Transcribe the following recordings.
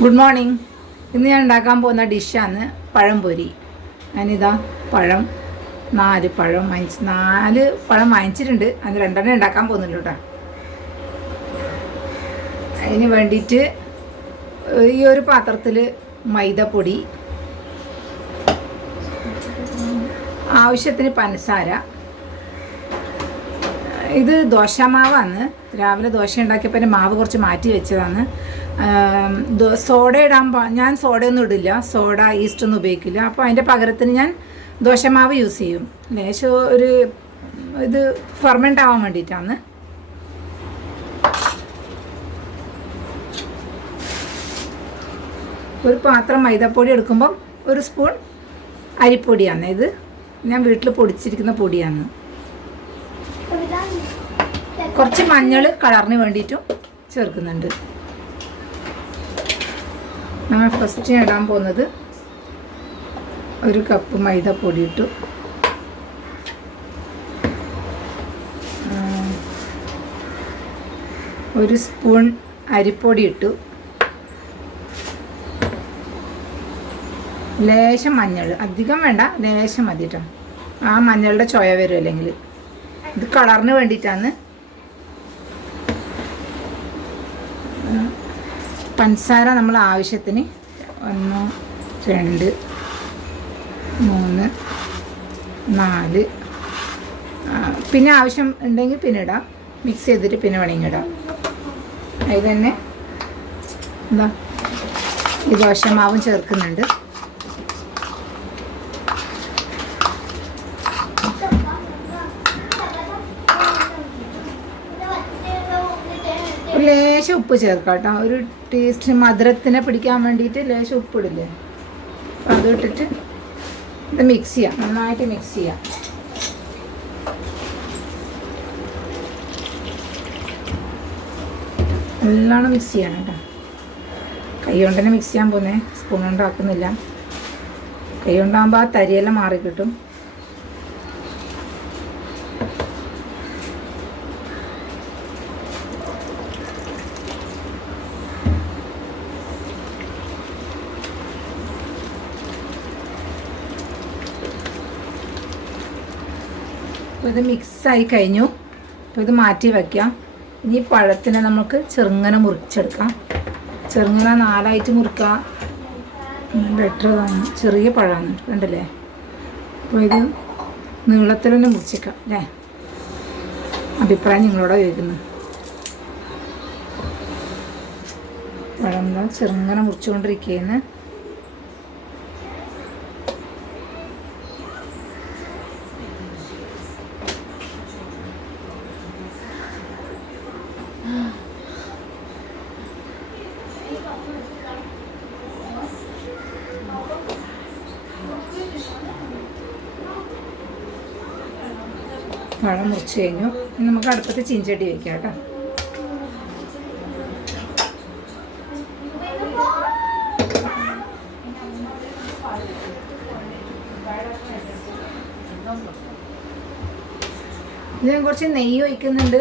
Good morning. ഇന്ന് ഞാൻ ഉണ്ടാക്കാൻ പോകുന്ന ഡിഷാണ് പഴംപൊരി. ഞാനിതാ പഴം 4 പഴം വാങ്ങിച്ചിട്ടുണ്ട്. അത് 2 ഉണ്ടാക്കാൻ പോകുന്നുള്ളൂ കേട്ടോ. അതിന് വേണ്ടിയിട്ട് ഈ ഒരു പാത്രത്തിൽ മൈദപ്പൊടി, ആവശ്യത്തിന് പഞ്ചസാര. ഇത് ദോശമാവാണ്. രാവിലെ ദോശ ഉണ്ടാക്കിയപ്പോൾ എൻ്റെ മാവ് കുറച്ച് മാറ്റി വെച്ചതാണ്. സോഡ ഞാൻ സോഡയൊന്നും ഇടില്ല, സോഡ ഈസ്റ്റൊന്നും ഉപയോഗിക്കില്ല. അപ്പോൾ അതിൻ്റെ പകരത്തിന് ഞാൻ ദോശമാവ് യൂസ് ചെയ്യും. ലേശം ഇത് ഫെർമെൻ്റ് ആവാൻ വേണ്ടിയിട്ടാണ്. ഒരു പാത്രം മൈദപ്പൊടി എടുക്കുമ്പം 1 സ്പൂൺ അരിപ്പൊടിയാണ്. ഇത് ഞാൻ വീട്ടിൽ പൊടിച്ചിരിക്കുന്ന പൊടിയാണ്. കുറച്ച് മഞ്ഞൾ കളറിന് വേണ്ടിയിട്ടും ചേർക്കുന്നുണ്ട്. നമ്മൾ ഫസ്റ്റ് ഇടാൻ പോകുന്നത് 1 കപ്പ് മൈദപ്പൊടി ഇട്ടു. ഒരു സ്പൂൺ അരിപ്പൊടി ഇട്ടു. ലേശം മഞ്ഞൾ, അധികം വേണ്ട, ലേശം മതി കേട്ടോ. ആ മഞ്ഞളുടെ ചൊയ വരും. അല്ലെങ്കിൽ ഇത് കളറിന് വേണ്ടിയിട്ടാണ്. പഞ്ചസാര നമ്മൾ ആവശ്യത്തിന് 1 2 3 4, പിന്നെ ആവശ്യം ഉണ്ടെങ്കിൽ പിന്നെ ഇടാം. മിക്സ് ചെയ്തിട്ട് പിന്നെ വേണമെങ്കിൽ ഇടാം. അതിൽ തന്നെ എന്താ ഈ ദോശമാവും ചേർക്കുന്നുണ്ട്. ലേശം ഉപ്പ് ചേർക്കാം കേട്ടോ. ഒരു ടേസ്റ്റ് മധുരത്തിനെ പിടിക്കാൻ വേണ്ടിയിട്ട് ലേശം ഉപ്പിടില്ലേ, അത് ഇട്ടിട്ട് ഇത് മിക്സ് ചെയ്യാം. നന്നായിട്ട് മിക്സ് ചെയ്യാം. നല്ലോണം മിക്സ് ചെയ്യണം കേട്ടോ. കൈ കൊണ്ട് തന്നെ മിക്സ് ചെയ്യാൻ പോകുന്നേ, സ്പൂൺ കൊണ്ട് ആക്കുന്നില്ല. കൈ കൊണ്ടാകുമ്പോൾ ആ തരിയെല്ലാം മാറി കിട്ടും. അപ്പോൾ ഇത് മിക്സായി കഴിഞ്ഞു. അപ്പോൾ ഇത് മാറ്റി വയ്ക്കാം. ഇനി പഴത്തിനെ നമുക്ക് ചെറുങ്ങനെ മുറിച്ചെടുക്കാം. ചെറുങ്ങനെ 4ആയിട്ട് മുറിക്കാം. ബെറ്റർ ആണ്. ചെറിയ പഴമാണ് കണ്ടില്ലേ. അപ്പോൾ ഇത് നീളത്തിൽ തന്നെ മുറിച്ചേക്കാം അല്ലേ. അഭിപ്രായം നിങ്ങളോട് ചോദിക്കുന്നു. പഴം ചെറുങ്ങനെ മുറിച്ചുകൊണ്ടിരിക്കുകയെന്ന്. പഴം മുറിച്ച് കഴിഞ്ഞു. ഇനി നമുക്ക് അടുപ്പത്ത് ചീഞ്ചട്ടി വയ്ക്കാം കേട്ടോ. ഇത് ഞാൻ കുറച്ച് നെയ്യ് ഒഴിക്കുന്നുണ്ട്,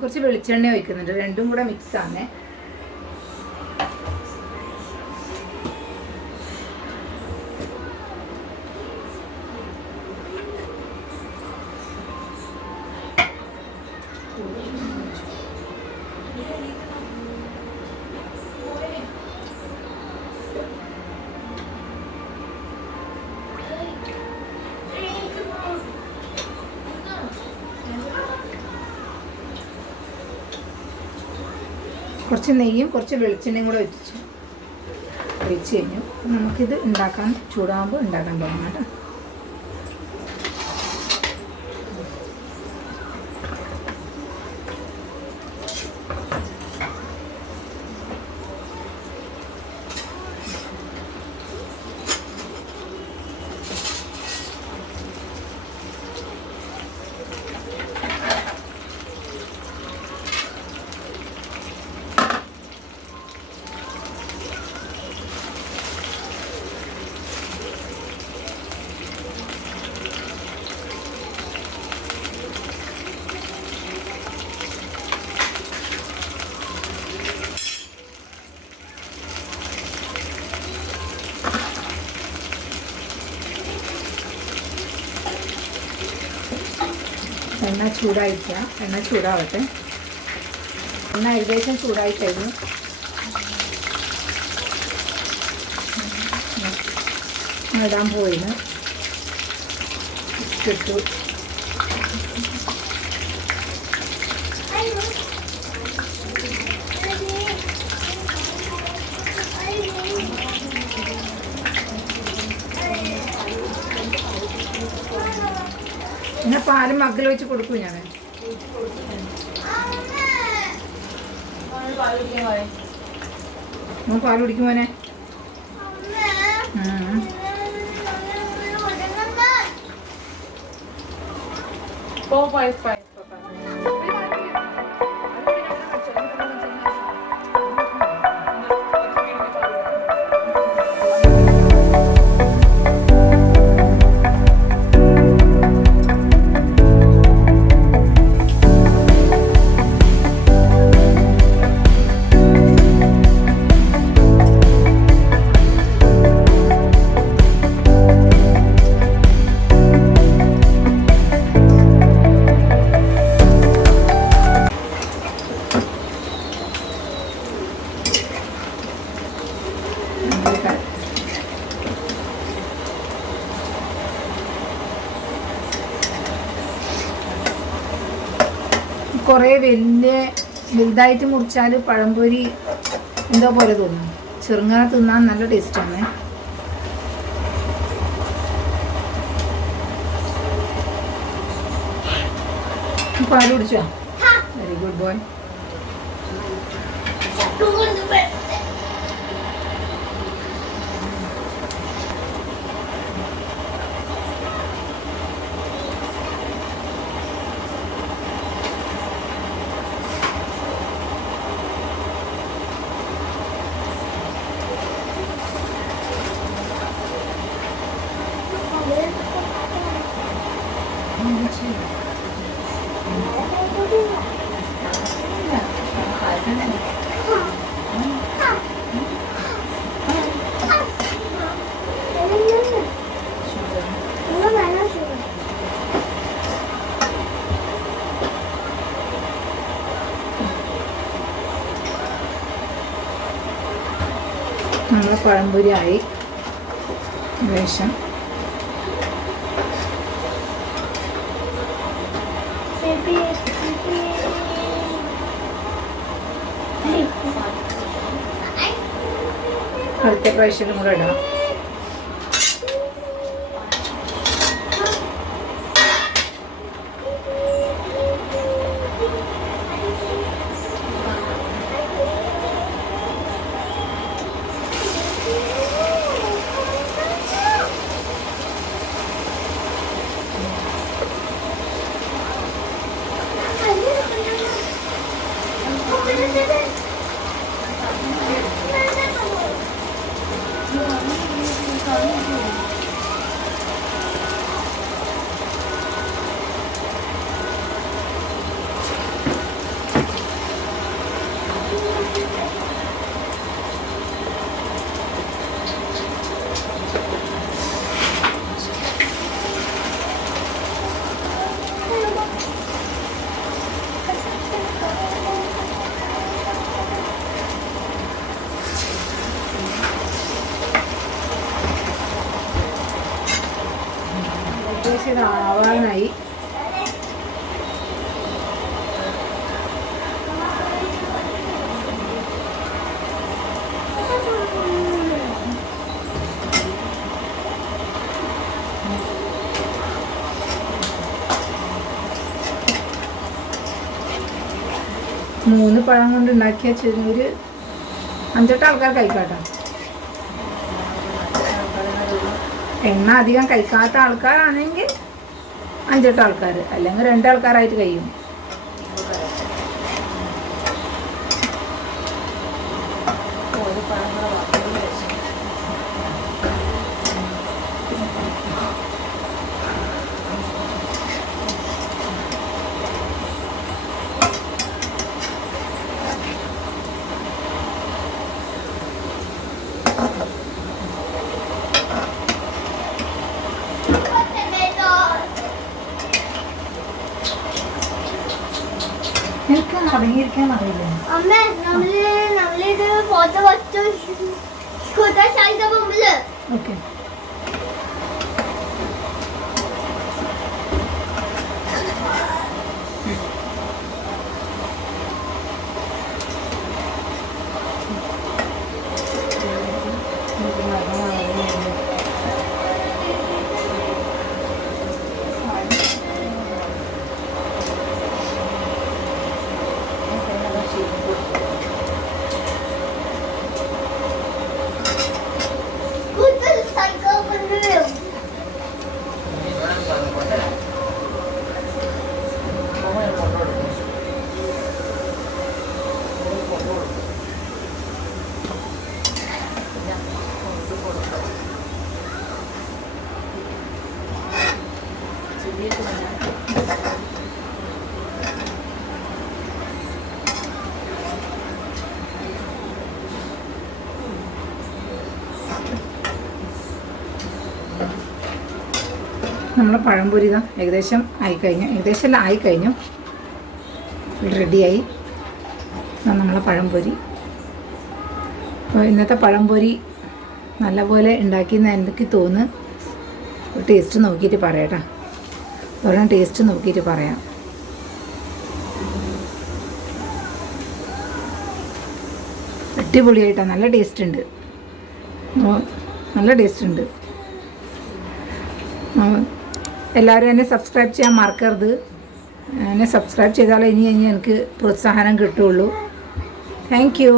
കുറച്ച് വെളിച്ചെണ്ണ ഒഴിക്കുന്നുണ്ട്. രണ്ടും കൂടെ മിക്സാണ്. കുറച്ച് നെയ്യും കുറച്ച് വെളിച്ചെണ്ണയും കൂടെ ഒഴിച്ച് കഴിഞ്ഞു. നമുക്കിത് ഉണ്ടാക്കാൻ ചൂടാകുമ്പോൾ ഉണ്ടാക്കാൻ തുടങ്ങാം കേട്ടോ. എണ്ണ ചൂടായിരിക്കുക. എണ്ണ ചൂടാവട്ടെ. എണ്ണ ഏകദേശം ചൂടായി കഴിഞ്ഞു. ഇടാൻ പോയിന് ഇട്ടു. പിന്നെ പാല് മഗ്ഗിൽ വെച്ച് കൊടുക്കും ഞാൻ. പാല് കുടിക്കും മോനെ. കുറേ വലുതായിട്ട് മുറിച്ചാൽ പഴംപൊരി എന്തോ പോലെ തോന്നും. ചെറുങ്ങനെ തിന്നാൻ നല്ല ടേസ്റ്റാണ്. പാല് കുടിച്ചോ? Very good boy. നമ്മളെ പഴംപൊരി ആയി. വേഷം അടുത്ത പ്രാവശ്യം കൂടെ ഇടാം. ഇതാവാനായി. മൂന്ന് പഴം കൊണ്ട് ഉണ്ടാക്കിയ ഒരു 5-8 ആൾക്കാർ കഴിക്കാട്ടോ. എണ്ണ അധികം കഴിക്കാത്ത ആൾക്കാരാണെങ്കിൽ 5-8 ആൾക്കാർ, അല്ലെങ്കിൽ 2 ആൾക്കാരായിട്ട് കഴിയും. അടങ്ങിയിരിക്കാൻ അറിയില്ല. ഓക്കെ. നമ്മളെ പഴംപൊരി ഇതാ ഏകദേശം ആയിക്കഴിഞ്ഞു. ഏകദേശം എല്ലാം ആയിക്കഴിഞ്ഞു. റെഡിയായി നമ്മളെ പഴംപൊരി. അപ്പോൾ ഇന്നത്തെ പഴംപൊരി നല്ലപോലെ ഉണ്ടാക്കിയെന്ന് എനിക്ക് തോന്നുന്നു. ടേസ്റ്റ് നോക്കിയിട്ട് പറയാം. ഒരെണ്ണം ടേസ്റ്റ് നോക്കിയിട്ട് പറയാം. അടിപൊളിയായിട്ടാണ്. നല്ല ടേസ്റ്റ് ഉണ്ട്. നല്ല ടേസ്റ്റ് ഉണ്ട്. എല്ലാവരും എന്നെ സബ്സ്ക്രൈബ് ചെയ്യാൻ മറക്കരുത്. എന്നെ സബ്സ്ക്രൈബ് ചെയ്താലേ ഇനി എനിക്ക് പ്രോത്സാഹനം കിട്ടുള്ളൂ. Thank you.